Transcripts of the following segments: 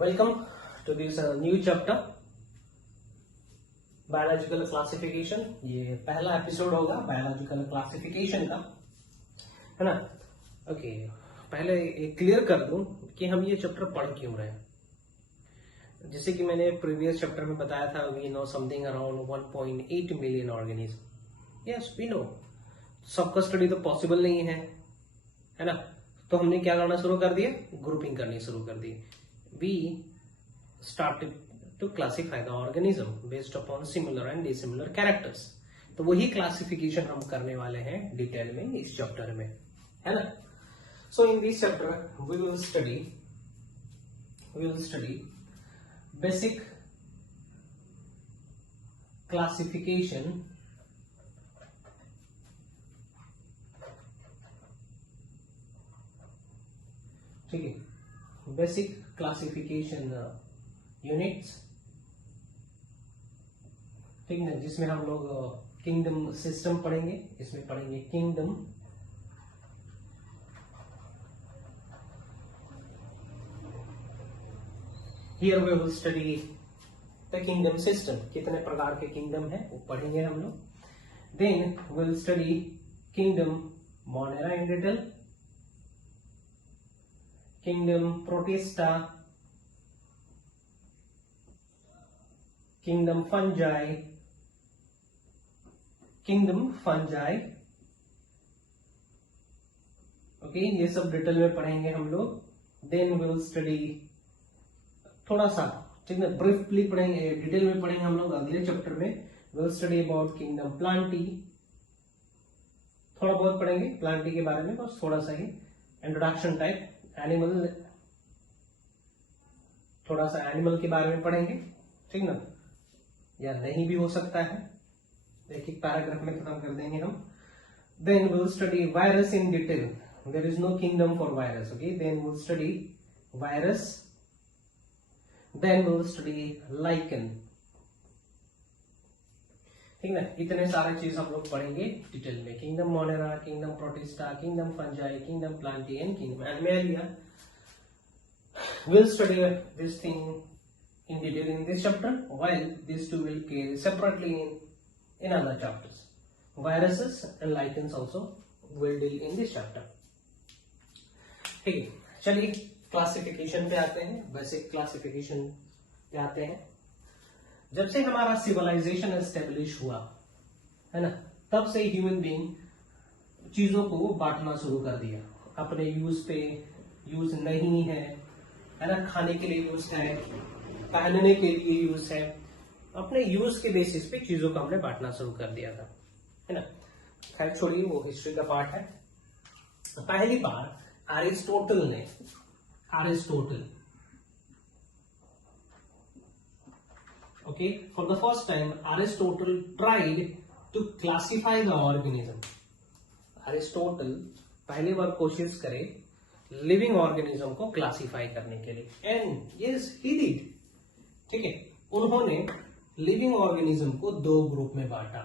Welcome to this new chapter biological classification. ये पहला episode होगा बायोलॉजिकल क्लासिफिकेशन का, है ना। ओके, पहले एक क्लियर कर दूं कि हम ये चैप्टर पढ़ क्यों रहे हैं। जैसे कि मैंने प्रीवियस चैप्टर में बताया था, we know something around 1.8 million organism. Yes we know, सबका स्टडी तो पॉसिबल नहीं है ना। तो हमने क्या करना शुरू कर दिया, ग्रुपिंग करनी शुरू कर दी। We started to classify the organism based upon similar and dissimilar characters। तो वही क्लासिफिकेशन हम करने वाले हैं डिटेल में इस चैप्टर में, है ना। So in this chapter we will study basic classification ठीक है, बेसिक क्लासिफिकेशन यूनिट्स, ठीक है, जिसमें हम लोग किंगडम सिस्टम पढ़ेंगे। इसमें पढ़ेंगे kingdom, here we will study the kingdom system. कितने प्रकार के किंगडम है वो पढ़ेंगे हम लोग। Then we will study kingdom Monera in detail, Kingdom Protista, Kingdom Fungi, okay, ये सब डिटेल में पढ़ेंगे हम लोग। देन वी विल स्टडी थोड़ा सा, ठीक है, ब्रीफली पढ़ेंगे, डिटेल में पढ़ेंगे हम लोग अगले चैप्टर में। We will study about kingdom Plantae, थोड़ा बहुत पढ़ेंगे प्लांटी के बारे में, बस थोड़ा सा ही इंट्रोडक्शन टाइप। एनिमल, थोड़ा सा एनिमल के बारे में पढ़ेंगे, ठीक ना, या नहीं भी हो सकता है, एक एक पैराग्राफ में खत्म कर देंगे हम। Then will study virus in detail, there is no kingdom for virus, okay. Then will study virus, then will study lichen, ठीक ना। इतने सारे चीज हम लोग पढ़ेंगे डिटेल में। Kingdom Monera, kingdom Protista, kingdom fungi, kingdom Plantae and kingdom Animalia. We'll study this thing in detail in this chapter, while these two will carry separately in other chapters. Viruses and lichens also will deal in this chapter. ठीक है, चलिए classification पे आते हैं, basic classification पे आते हैं। जब से हमारा सिविलाइजेशन एस्टेब्लिश हुआ, है ना, तब से ह्यूमन बीइंग चीजों को बांटना शुरू कर दिया। अपने यूज पे यूज नहीं है ना, खाने के लिए यूज है, पहनने के लिए यूज है, अपने यूज के बेसिस पे चीजों को हमने बांटना शुरू कर दिया था, है ना। खैर छोड़िए, वो हिस्ट्री का पार्ट है। पहली बार Aristotle okay, for the first time Aristotle tried to classify the organism। Aristotle पहली बार कोशिश करे लिविंग ऑर्गेनिज्म को क्लासिफाई करने के लिए, एंड यस ही डिड, ठीक है। उन्होंने लिविंग ऑर्गेनिज्म को दो ग्रुप में बांटा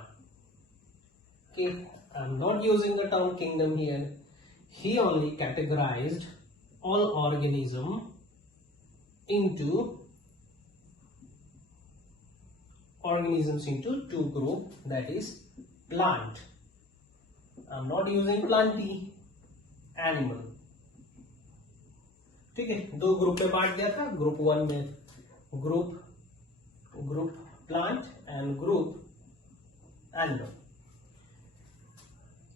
कि I am not using the term kingdom here, he only categorised all organism into organisms into two group, that is plant, I'm not using planty, animal, ठीक है। दो ग्रुप में बांट दिया था। ग्रुप वन में group plant and group animal.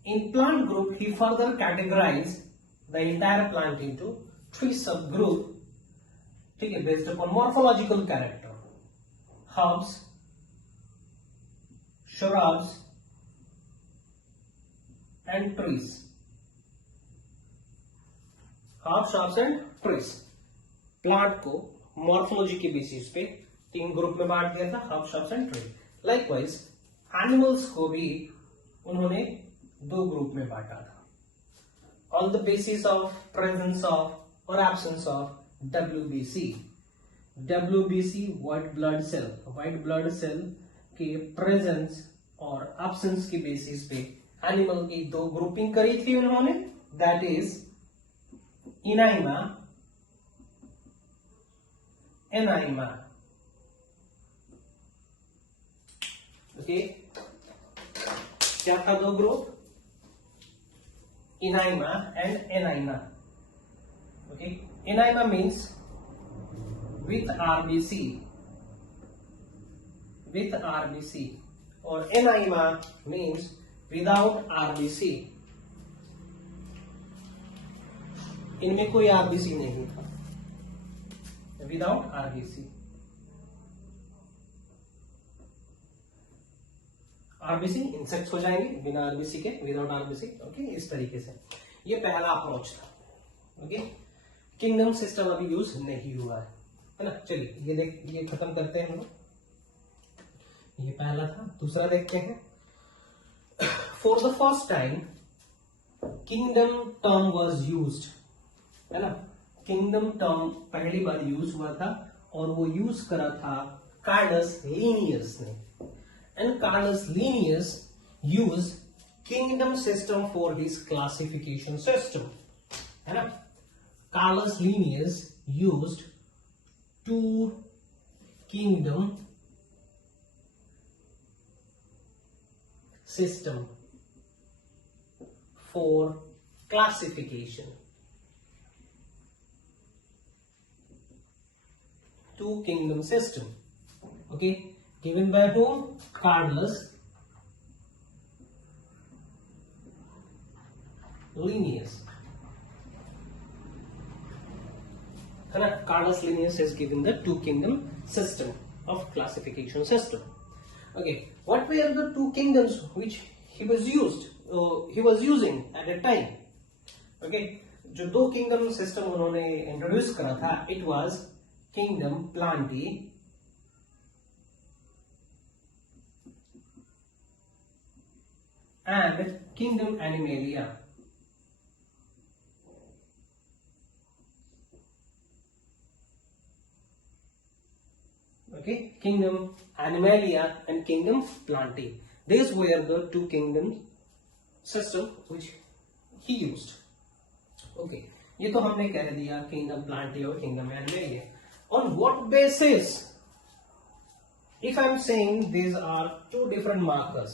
In plant group he further categorize the entire plant into three sub group, ठीक है, based upon morphological character, herbs, shrubs and trees, shrubs and trees। Plant को morphology के basis पे तीन group में बांट दिया था, herb, shrubs and tree. Likewise animals को भी उन्होंने दो ग्रुप में बांटा था, on the basis of presence of और absence of WBC। WBC white blood cell के प्रेजेंस और एब्सेंस के बेसिस पे एनिमल की दो ग्रुपिंग करी थी उन्होंने, that is enaima anaima. Okay, क्या था दो ग्रुप? Anaima and anaima. Okay, anaima means with RBC, with RBC, और एनाइमा मीन्स विदाउट आरबीसी। इनमें कोई आरबीसी नहीं था, विदाउट आरबीसी। आरबीसी इंसेक्ट्स हो जाएंगे बिना आरबीसी के, विदाउट आरबीसी। ओके, इस तरीके से ये पहला अप्रोच था। ओके, किंगडम सिस्टम अभी यूज नहीं हुआ है ना। चलिए ये देख, ये खत्म करते हैं हम लोग। ये पहला था। दूसरा देखते हैं। For the first time kingdom term was used, है ना। किंगडम टर्म पहली बार यूज हुआ था और वो यूज करा था कार्डस लीनियस ने। And Carolus Linnaeus use kingdom system for his classification system, है ना। Carolus Linnaeus used to kingdom system for classification. Two kingdom system. Okay, given by whom? Carolus Linnaeus. Carolus Linnaeus has given the two kingdom system of classification system. Okay, what were the two kingdoms which he was using at that time? Okay, जो दो kingdom system उन्होंने introduce करा था, it was kingdom Plantae and kingdom animalia. Okay, kingdom Animalia and kingdom Plantae. These were the two kingdom system which he used. Okay, ये तो हमने कह दिया kingdom Plantae और kingdom Animalia. On what basis? If I am saying these are two different markers,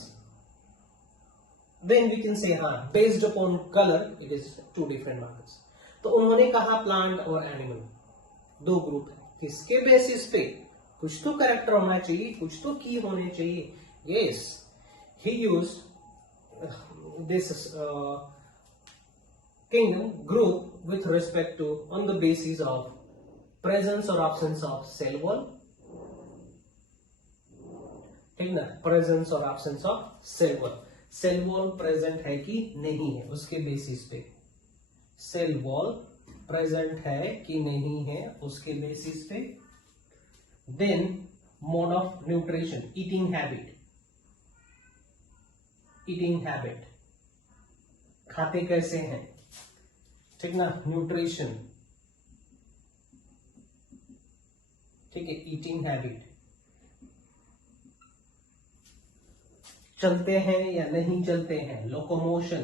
then we can say based upon color it is two different markers. तो उन्होंने कहा plant और animal दो ग्रुप है, किसके basis पे? कुछ तो कैरेक्टर होना चाहिए, कुछ तो की होने चाहिए। Yes, he used this kingdom group with respect to on the basis of presence और एब्सेंस ऑफ सेल वॉल, ठीक ना। प्रेजेंस और absence of cell wall, cell wall present है कि नहीं है उसके बेसिस पे, सेल वॉल प्रेजेंट है कि नहीं है उसके बेसिस पे। Then mode of nutrition, eating habit, eating habit, खाते कैसे हैं, ठीक ना। न्यूट्रिशन, ठीक है। ईटिंग हैबिट, चलते हैं या नहीं चलते हैं, लोकोमोशन,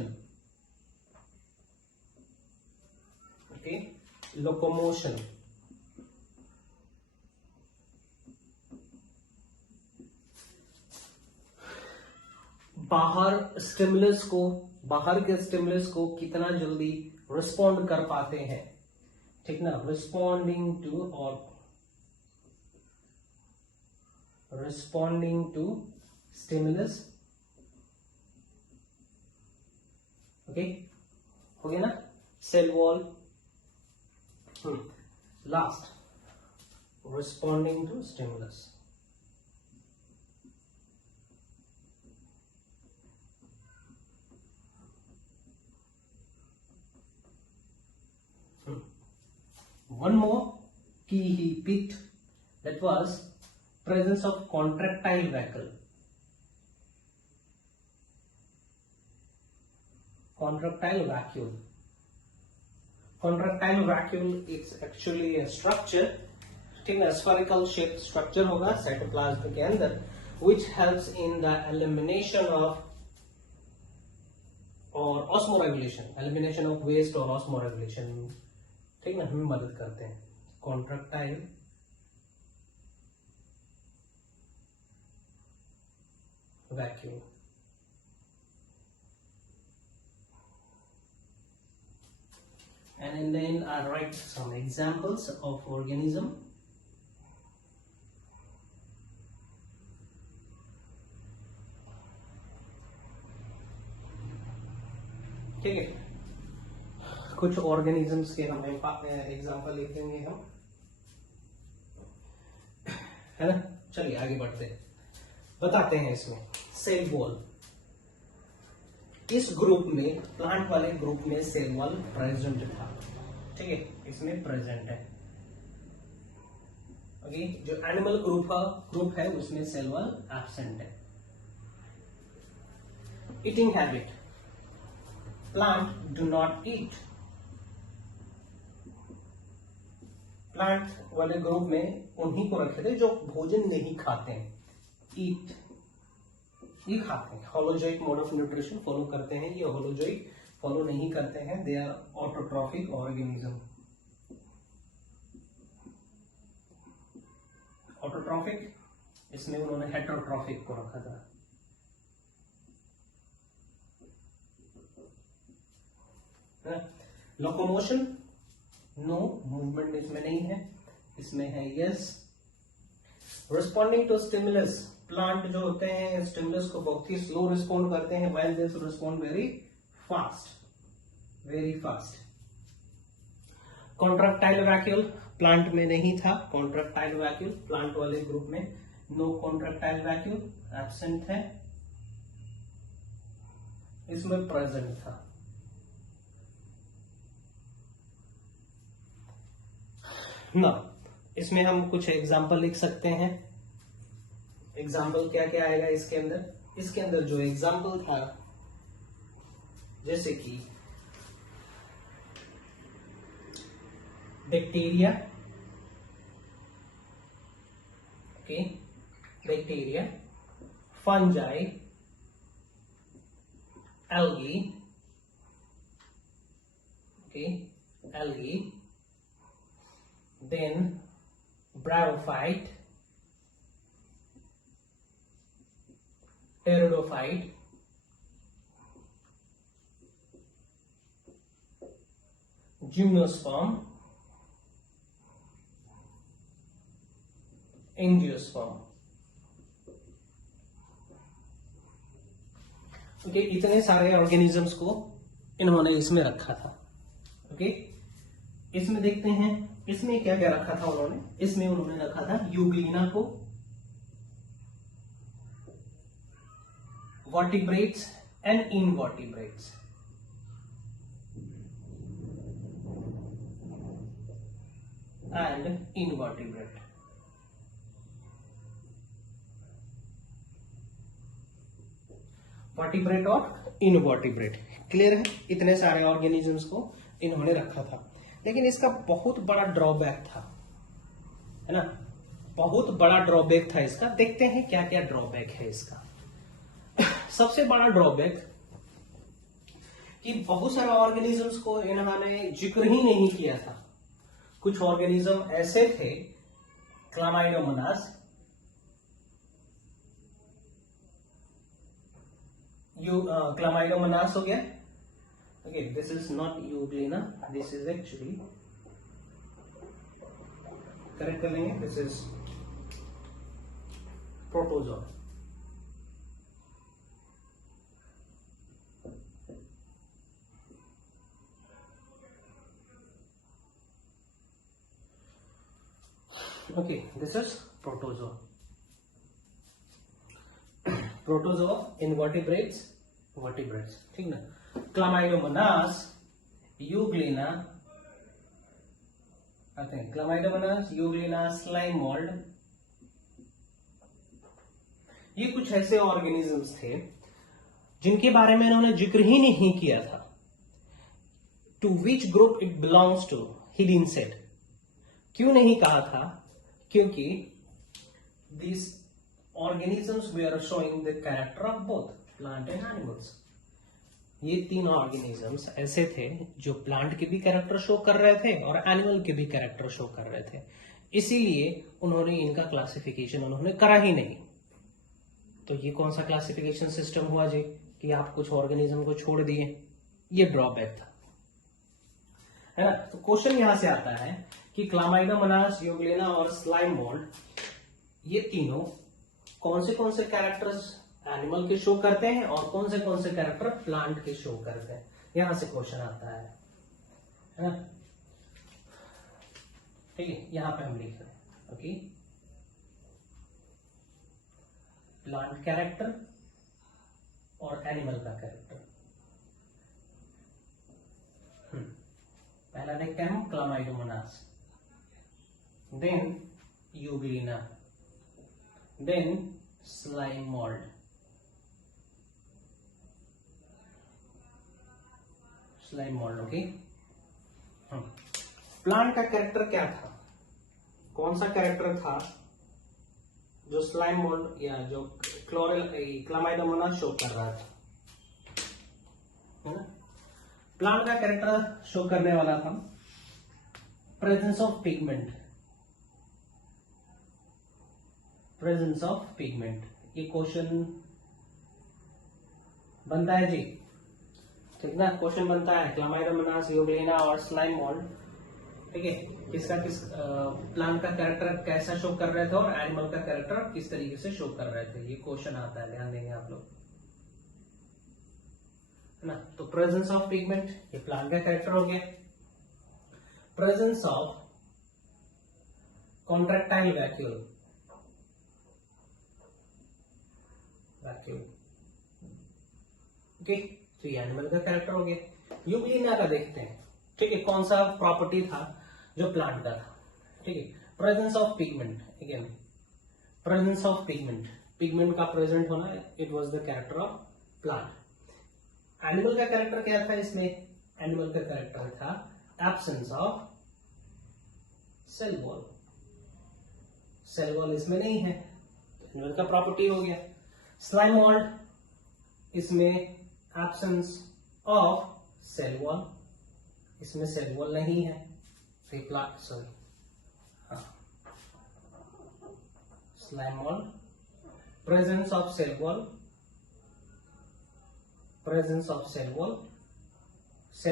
ओके, लोकोमोशन। बाहर के स्टिमुलस को कितना जल्दी रिस्पॉन्ड कर पाते हैं, ठीक ना। Responding to stimulus. ओके, हो गया ना। Cell wall, last responding to stimulus. One more key he picked, that was presence of contractile vacuole. Contractile vacuole. Contractile vacuole is actually a structure, ठीक है, spherical shaped structure होगा cytoplasm के अंदर, which helps in the elimination of और osmoregulation, elimination of waste और osmoregulation, ठीक ना, हमें मदद करते हैं। Contractile vacuum. And then I write some examples of organism. ठीक है, कुछ ऑर्गेनिजम्स के हम एग्जाम्पल लिखेंगे हम, है ना। चलिए आगे बढ़ते हैं, बताते हैं इसमें सेल वॉल। इस ग्रुप में, प्लांट वाले ग्रुप में सेल वॉल प्रेजेंट था, ठीक है, इसमें प्रेजेंट है। ओके, जो एनिमल ग्रुप है उसमें सेल वॉल एब्सेंट है। Eating habit, plant do not eat. Plant वाले ग्रुप में उन्हीं को रखे थे जो भोजन नहीं खाते हैं, ईट ये खाते हैं, holozoic mode of nutrition follow करते हैं। ये होलोजोइक फॉलो नहीं करते हैं, they are autotrophic organism. Autotrophic, इसमें उन्होंने हेटेरोट्रॉफिक को रखा था। लोकोमोशन, नो, मूवमेंट इसमें नहीं है, इसमें है yes. Responding to stimulus, plant जो होते हैं स्टिमुलस को बहुत ही स्लो रिस्पॉन्ड करते हैं, while this respond very fast, very fast. Contractile vacuole, plant में नहीं था कॉन्ट्रैक्टाइल वैक्यूल, प्लांट वाले ग्रुप में नो कॉन्ट्रैक्टाइल वैक्यूल, एब्सेंट है, इसमें प्रेजेंट था। ना, इसमें हम कुछ एग्जाम्पल लिख सकते हैं। एग्जाम्पल क्या क्या आएगा इसके अंदर? इसके अंदर जो एग्जाम्पल था, जैसे कि bacteria, okay, bacteria, fungi, algae, okay, algae, then bryophyte, pteridophyte, gymnosperm, angiosperm। Okay, इतने सारे ऑर्गेनिजम्स को इन्होंने इसमें रखा था। ओके, इसमें देखते हैं इसमें क्या क्या रखा था उन्होंने। इसमें उन्होंने रखा था यूग्लिना को, vertebrates and invertebrates. And invertebrate, vertebrate और इनवर्टिब्रेट। क्लियर है? इतने सारे ऑर्गेनिजम्स को इन्होंने रखा था, लेकिन इसका बहुत बड़ा ड्रॉबैक था, है ना, बहुत बड़ा ड्रॉबैक था इसका। देखते हैं क्या क्या ड्रॉबैक है इसका। सबसे बड़ा ड्रॉबैक कि बहुत सारे ऑर्गेनिजम्स को इन्होंने जिक्र ही नहीं किया था। कुछ ऑर्गेनिज्म ऐसे थे, क्लामाइडोमोनास, क्लामाइडोमोनास हो गया। Okay, this is not euglena, this is actually, correct कर लेंगे, this is protozoa। Okay, this is protozoa। protozoa, invertebrates, vertebrates, ठीक ना। क्लामाइडोमोनास, यूग्लिना, आते हैं क्लामाइडोमोनास, यूग्लिना, स्लाइम मोल्ड, ये कुछ ऐसे ऑर्गेनिजम्स थे जिनके बारे में इन्होंने जिक्र ही नहीं किया था। To which group it belongs to, he didn't said. क्यों नहीं कहा था? क्योंकि this organisms were showing the character of both plant and animals. ये तीन ऑर्गेनिजम्स ऐसे थे जो प्लांट के भी कैरेक्टर शो कर रहे थे और एनिमल के भी कैरेक्टर शो कर रहे थे, इसीलिए उन्होंने इनका क्लासिफिकेशन उन्होंने करा ही नहीं। तो ये कौन सा क्लासिफिकेशन सिस्टम हुआ जी कि आप कुछ ऑर्गेनिज्म को छोड़ दिए, ये ड्रॉबैक था, है ना। तो क्वेश्चन यहां से आता है कि क्लामाइडोमोनास, यूग्लिना और स्लाइम मोल्ड, ये तीनों कौन से कैरेक्टर्स एनिमल के शो करते हैं और कौन से कैरेक्टर प्लांट के शो करते हैं, यहां से क्वेश्चन आता है ना। ठीक है, यहां पे हम लिख रहे हैं ओके, प्लांट कैरेक्टर और एनिमल का कैरेक्टर। पहला देखते हैं हम Chlamydomonas, then Euglena, then slime mould, okay. Plant का कैरेक्टर क्या था, कौन सा कैरेक्टर था जो स्लाइम मोल्ड या जो क्लामाइडोमोनास शो कर रहा था, है ना। प्लांट का कैरेक्टर शो करने वाला था प्रेजेंस ऑफ पिगमेंट, ये क्वेश्चन बनता है जी, ठीक ना, क्वेश्चन बनता है क्लामाइडोमोनास, यूग्लिना और स्लाइम मोल्ड, ठीक है, किस प्लांट का कैरेक्टर कैसा शो कर रहे थे और एनिमल का कैरेक्टर किस तरीके से शो कर रहे थे, ये क्वेश्चन आता है, ध्यान देंगे आप लोग, है ना। तो प्रेजेंस ऑफ पिगमेंट ये प्लांट का कैरेक्टर हो गया, presence of contractile vacuole, okay, तो ये एनिमल का कैरेक्टर हो गया। यूग्लिना का देखते हैं, ठीक है, कौन सा प्रॉपर्टी था जो प्लांट का था, ठीक है, presence of pigment, again presence of pigment का प्रेजेंट होना, it was the character of plant. Animal का कैरेक्टर क्या था इसमें, एनिमल का कैरेक्टर था एब्सेंस ऑफ सेल वॉल इसमें नहीं है, एनिमल का प्रॉपर्टी हो गया। स्लाइम मोल्ड, इसमें एब्सेंस ऑफ सेल वॉल, इसमें सेल वॉल नहीं है, slime mould, presence of cell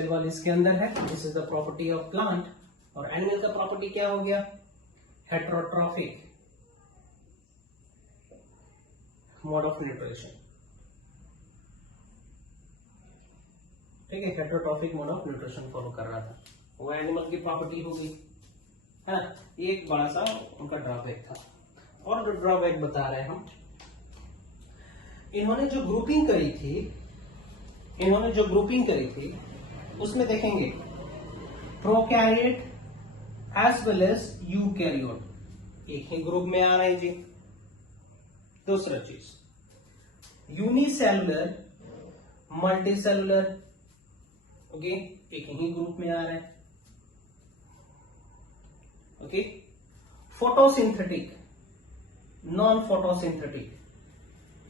wall इसके अंदर है, this is the property of plant. और एनिमल का प्रॉपर्टी क्या हो गया, हेटेरोट्रॉफिक मोड ऑफ न्यूट्रिशन, ठीक है, heterotrophic mode of nutrition follow कर रहा था, वो एनिमल की प्रॉपर्टी हो गई, है ना। ये एक बड़ा सा उनका ड्रॉबैक था। और ड्रॉबैक बता रहे हैं हम, इन्होंने जो ग्रुपिंग करी थी उसमें देखेंगे prokaryote as well as eukaryote, एक ही ग्रुप में आ रहे हैं जी। दूसरा चीज, यूनिसेलुलर, मल्टीसेलुलर, ओके, एक ही ग्रुप में आ रहे हैं, ओके। फोटोसिंथेटिक, नॉन फोटोसिंथेटिक,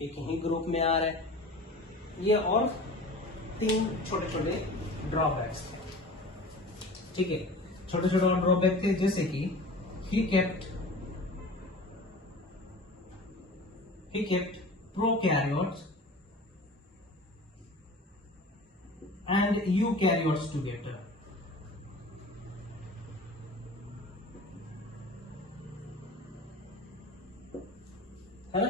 एक ही ग्रुप में आ रहे हैं, ये और 3 छोटे छोटे ड्रॉबैक्स थे, ठीक है, छोटे छोटे और ड्रॉबैक थे, जैसे कि he kept prokaryotes and eukaryotes together, है ना।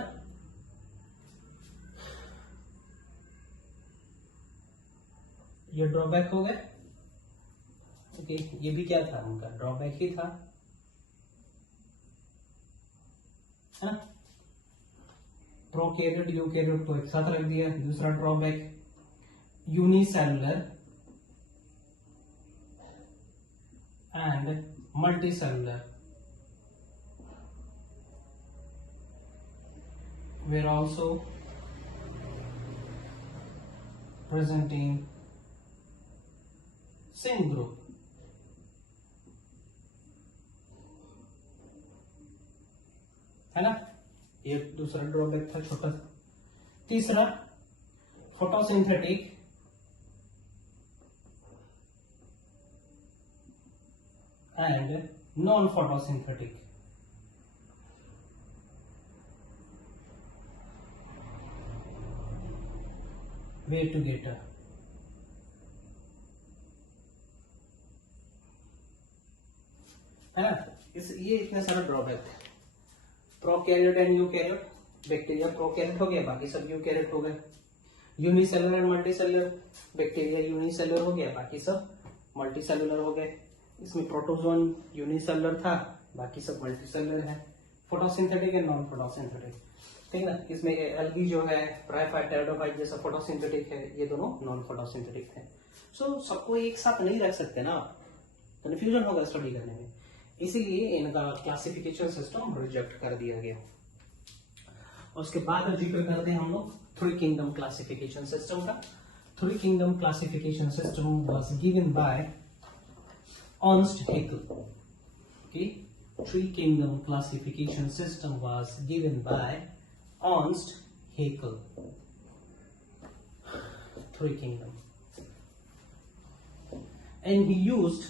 ये ड्रॉबैक हो गए, ओके, ये भी क्या था, उनका ड्रॉबैक ही था, है ना। प्रोकैरियोट यूकैरियोट को एक साथ रख दिया। दूसरा drawback, unicellular and multicellular were also presenting same group, है ना। ये दूसरा ड्रॉबैक था छोटा। तीसरा, photosynthetic and non photosynthetic, way to get a है ना। ये इतने सारा ड्रॉबैक है। Prokaryote and eukaryote, bacteria prokaryote हो गया, बाकी सब यूकैरियोट हो गए। Unicellular and multicellular, bacteria unicellular हो गया, बाकी सब मल्टीसेलुलर हो गए। इसमें प्रोटोजोन यूनिसेलुलर था, बाकी सब मल्टीसेलुलर है। फोटोसिंथेटिक एंड नॉन फोटोसिंथेटिक, ठीक ना। इसमें एल्गी जो है ब्रायोफाइट टेरिडोफाइट जैसा फोटोसिंथेटिक है, ये दोनों नॉन फोटोसिंथेटिक है। सो सबको एक साथ नहीं रख सकते ना, कंफ्यूजन होगा स्टडी करने में, इसीलिए इनका क्लासिफिकेशन सिस्टम रिजेक्ट कर दिया गया। उसके बाद जिक्र करते हैं हम लोग थ्री किंगडम क्लासिफिकेशन सिस्टम का। Three kingdom classification system was given by Ernst Haeckel. Okay, three kingdom classification system was given by Ernst Haeckel. Three kingdom, and he used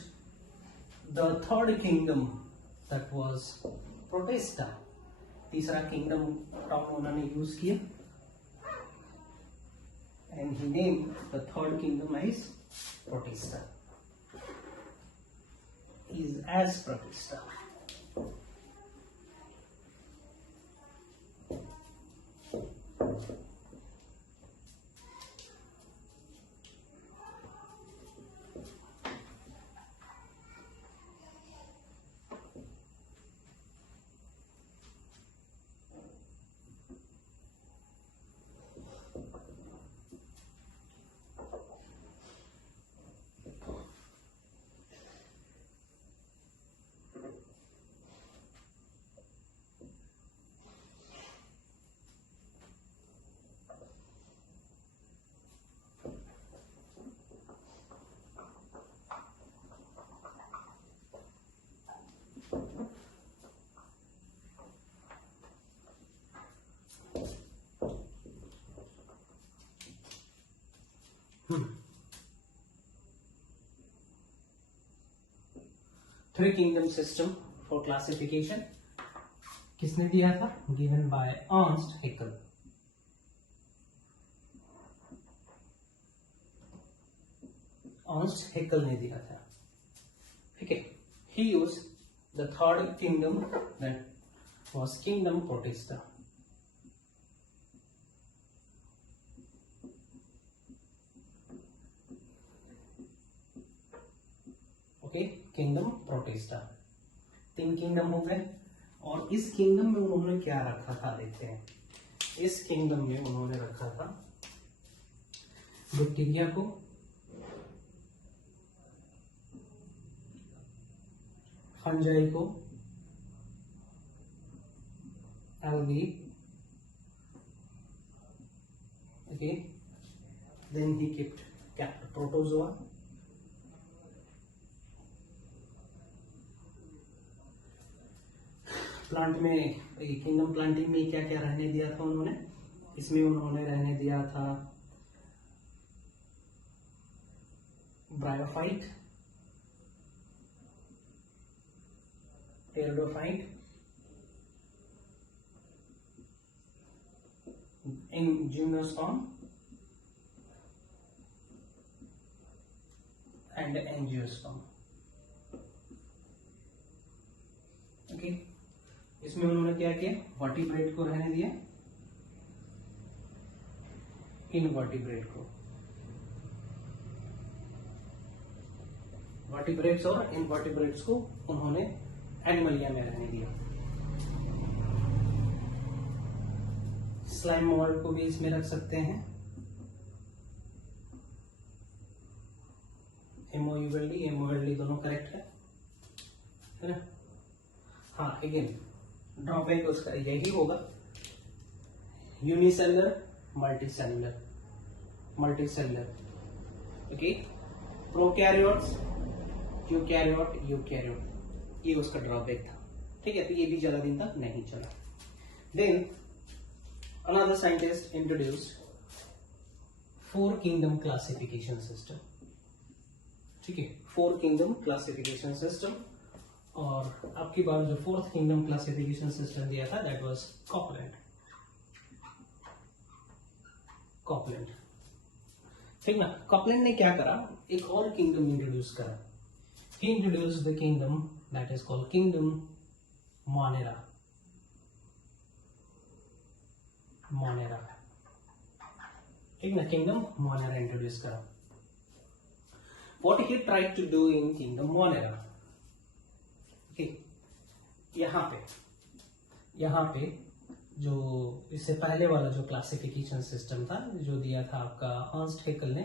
the third kingdom, that was Protista. तीसरा kingdom term उन्होंने use किया, and he named the third kingdom as Protista. Is as Protista. Three kingdom system for classification किसने दिया था? Given by Ernst Haeckel. Ernst Haeckel ने दिया था, ठीक है। He use the third kingdom, that was kingdom Protista. Kingdom Protista, तीन kingdom हो गए। और इस किंगडम में उन्होंने क्या रखा था देखते हैं। इस किंगडम में उन्होंने रखा था बैक्टीरिया को, फंजाई को, algae, okay, then he kept protozoa, plant में, किंगडम प्लांटिंग में क्या क्या रहने दिया था उन्होंने? इसमें उन्होंने रहने दिया था bryophyte, pteridophyte, gymnosperm and angiosperm. Okay, इसमें उन्होंने क्या किया? वर्टिब्रेट को रहने दिया, इनवर्टिब्रेट को, वर्टिब्रेट्स और इनवर्टिब्रेट्स को उन्होंने एनिमलिया में रहने दिया। स्लाइम मोल्ड को भी इसमें रख सकते हैं, एमओएलडी दोनों करेक्ट है ना। हाँ, अगेन ड्रॉबैक उसका यही होगा, unicellular multicellular, okay. Prokaryotes, eukaryote, ये उसका ड्रॉबैक था, ठीक है। तो ये भी ज्यादा दिन तक नहीं चला। Then another scientist introduced 4 kingdom classification system, ठीक है, 4 kingdom classification system। और आपकी बार जो 4th किंगडम क्लासिफिकेशन सिस्टम दिया था, दैट वाज कॉपलैंड। ठीक ना। कॉपलैंड ने क्या करा, एक और किंगडम इंट्रोड्यूस करा। He introduce the kingdom that is called kingdom Monera. Monera, ठीक ना, किंगडम मोनेरा इंट्रोड्यूस करा। What he tried to do in kingdom Monera, okay, यहाँ पे जो इससे पहले वाला जो क्लासिफिकेशन सिस्टम था जो दिया था आपका हर्स्ट हैकल ने,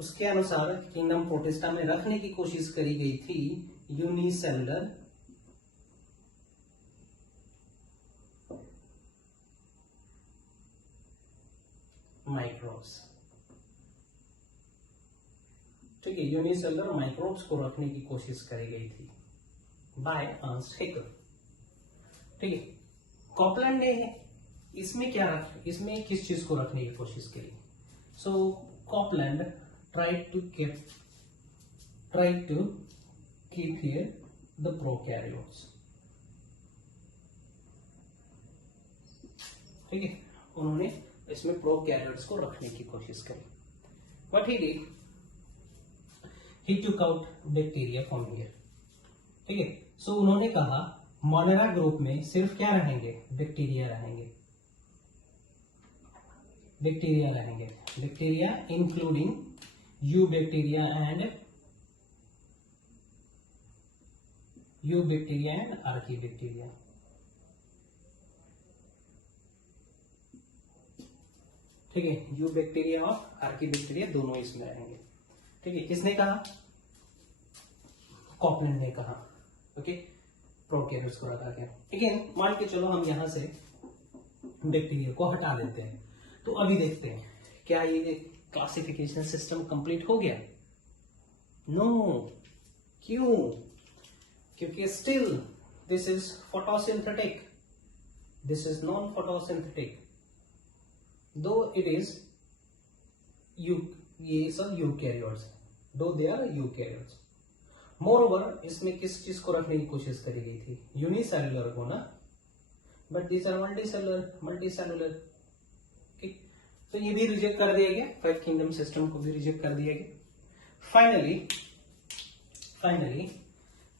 उसके अनुसार किंगडम प्रोटिस्टा में रखने की कोशिश करी गई थी यूनिसेलुलर माइक्रोब्स। ठीक है, यूनिसेलुलर माइक्रोब्स को रखने की कोशिश करी गई थी बाय अर्नस्ट हैकल। ठीक है, कॉपलैंड ने इसमें इसमें किस चीज को रखने की कोशिश करी? So Copeland tried to keep here the prokaryotes. ठीक है, उन्होंने इसमें प्रोकैरियोट्स को रखने की कोशिश करी। What he did, he took out bacteria from here. ठीक है, सो उन्होंने कहा मोनेरा ग्रुप में सिर्फ क्या रहेंगे? बैक्टीरिया रहेंगे। Bacteria including you bacteria and Archie bacteria. ठीक है, यू बैक्टीरिया और आर्की बैक्टीरिया दोनों इसमें रहेंगे। ठीक है, किसने कहा? कॉपलैंड ने कहा। ओके, प्रोकैरियोट्स को रखा गया। अगेन मान के चलो हम यहां से बैक्टीरिया को हटा देते हैं, तो अभी देखते हैं क्या ये क्लासिफिकेशन सिस्टम कंप्लीट हो गया? नो। क्यों? क्योंकि still this is photosynthetic, this is non photosynthetic, दो इट इज ये सब यूकैरियोट्स, दो दे आर यूकैरियोट्स। मोरओवर इसमें किस चीज को रखने की कोशिश करी गई थी? यूनिसेलुलर को ना, बट दिस आर मल्टीसेलुलर। ठीक, तो ये भी रिजेक्ट कर दिया गया, 5 किंगडम सिस्टम को भी रिजेक्ट कर दिया गया। Finally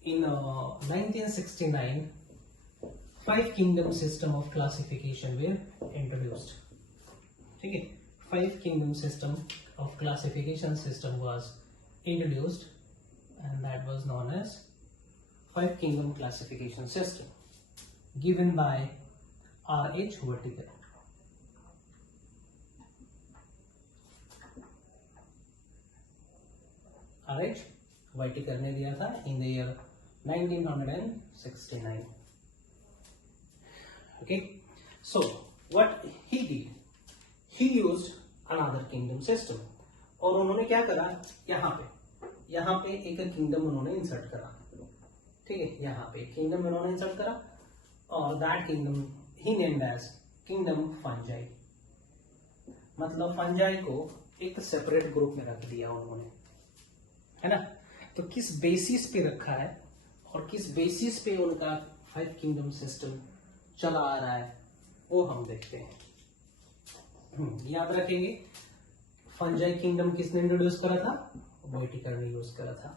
in 1969 5 kingdom system of classification were introduced. ठीक है, 5 kingdom system of classification system was introduced and that was known as 5 kingdom classification system given by R.H. Whittaker. R.H. Whittaker ने दिया था in the year 1969. Okay, so what he did, he used another kingdom system. और उन्होंने क्या करा? यहाँ पे एक किंगडम उन्होंने इंसर्ट करा। ठीक है, यहाँ पे किंगडम उन्होंने इंसर्ट करा और that kingdom he named as kingdom fungi. मतलब फंजाई को एक सेपरेट ग्रुप में रख दिया उन्होंने, है ना। तो किस बेसिस पे रखा है और किस बेसिस पे उनका 5 किंगडम सिस्टम चला आ रहा है वो हम देखते हैं। याद रखेंगे, फंजाई किंगडम किसने इंट्रोड्यूस करा था? व्हिटेकर ने यूज करा था।